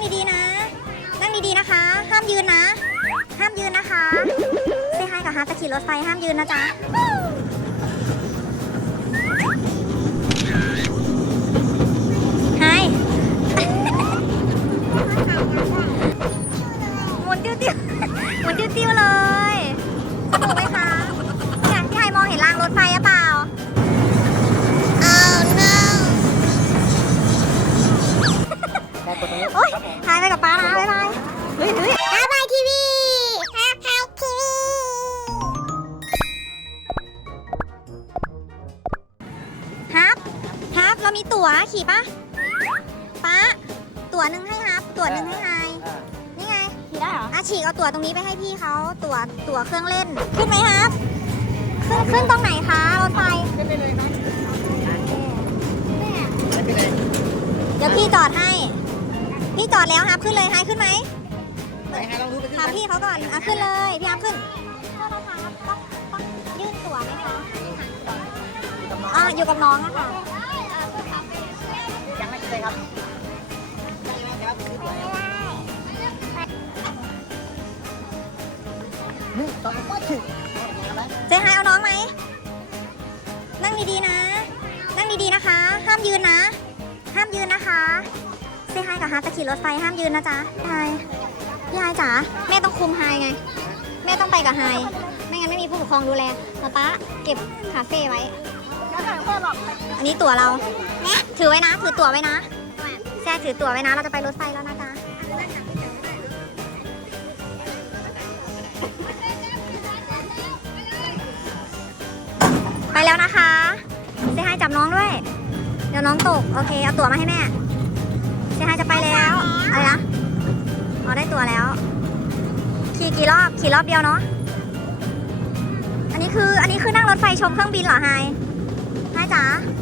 งดีๆนะ นั่งดีๆนะคะ ห้ามยืนนะ ห้ามยืนนะคะเซฮายกับฮาร์ตะขี่รถไฟห้ามยืนนะจ๊ะไฮหมุนติ้วๆวหมุนติ้วๆเลย เรามีตั๋วขี่ปะป้าตั๋วหนึ่งให้ฮับ ตั๋วหนึ่งให้ไฮอ่านี่ไงขี่ได้เหรออาฉีกเอาตั๋วตรงนี้ไปให้พี่เขาตั๋วตั๋วเครื่องเล่น ขึ้นไหมครับ ขึ้นขึ้นตรงไหนคะรถไฟขึ้นไปเลยครับขึ้นไปเลยเดี๋ยวพี่จอดให้ พี่จอดแล้วครับขึ้นเลยให้ขึ้นไหมไหนให้ลองดูไปขึ้นถามไหมพี่เขาก่อนอะขึ้นเลยพี่อาร์มขึ้นโทษนะคะต้องต้องยื่นตั๋วไหมคะอ่าอยู่กับน้องอะค่ะ ครับได้ไหมครับนี่ตอนนี้เจไฮเอาน้องไหม นั่งดีๆนะ นั่งดีๆนะคะ ห้ามยืนนะ ห้ามยืนนะคะเซไฮกับฮาตจะขี่รถไฟห้ามยืนนะจ๊ะพี่ไฮพี่ไฮจ๋าแม่ต้องคุมไฮไง แม่ต้องไปกับไฮไม่งั้นไม่มีผู้ปกครองดูแลป๊าป๊าเก็บคาเฟ่ไว้ อันนี้ตั๋วเรา ถือไว้นะ ถือตั๋วไว้นะ แซ่ถือตั๋วไว้นะ เราจะไปรถไฟแล้วนะจ๊ะไปแล้วนะคะเซฮายจับน้องด้วย เดี๋ยวน้องตก โอเค เอาตั๋วมาให้แม่เซฮายจะไปแล้ว อะไรนะอ๋อได้ตั๋วแล้ว ขี่กี่รอบ ขี่รอบเดียวเนาะ อันนี้คือ อันนี้คือนั่งรถไฟชมเครื่องบินเหรอไฮ ไ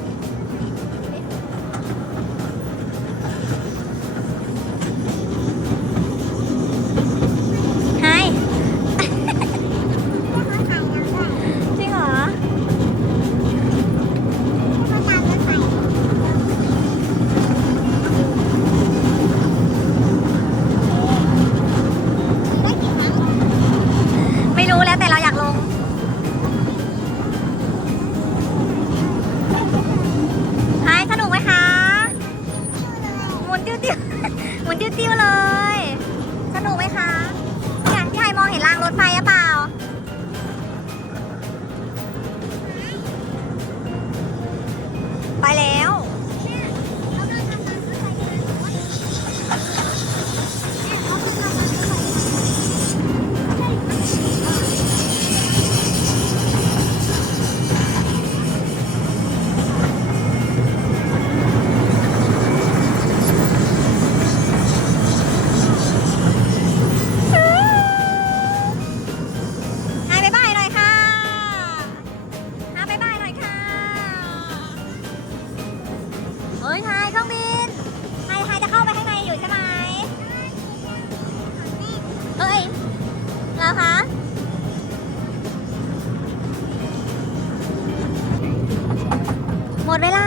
ดเวลา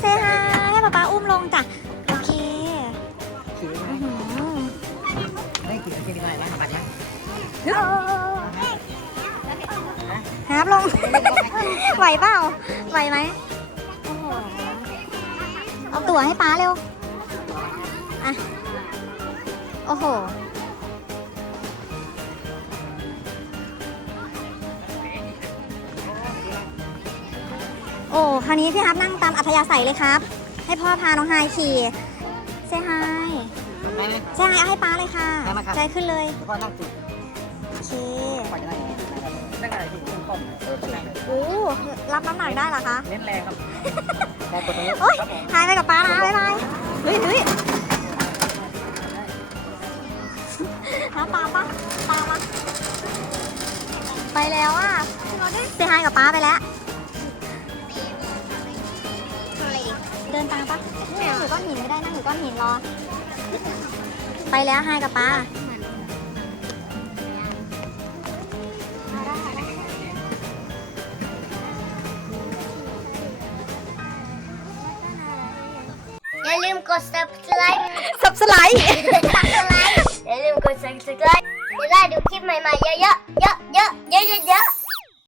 เซฮายให้ป๊าป๊าอุ้มลงจ้ะ โอเคขี่ไปอื้อหือไม่ขี่ขี่ไปไหนมาบัตรไหมครับลง ไหวเปล่า ไหวไหมโอ้โหเอาตั๋วให้ป้าเร็ว อะ โอ้โห อ้คราวนี้พี่ฮับนั่งตามอัธยาศัยเลยครับ ให้พ่อพาน้องไฮขี่เซฮายได้ไหม เซฮายเอาให้ป้าเลยค่ะได้ไหมครับ ใจขึ้นเลยเดี๋ยวพ่อนั่งจุดโอเคพ่อจะได้นั่งอะไรที่ผมก้มเออนั่งเลยโอ้รับน้ำหนักได้เหรอคะ เน้นแรงครับได้กดตรงนี้โอ๊ยครับผมหายไปกับป้านะบ๊ายบายเฮ้ยเฮ้ยหาปลาปะปลาปะไปแล้วอะเซฮายกับป้าไปแล้วามปะนั่งอยู่ก้อนหินไม่ได้นั่งอยู่ก้อนหินรอ ไปแล้วไฮกับป้าอย่าลืมกด subscribe สับสไลด์ subscribe อย่าลืมกด subscribe จะได้ดูคลิปใหม่ๆเยอะๆเยอะๆเยอะๆเยอะๆ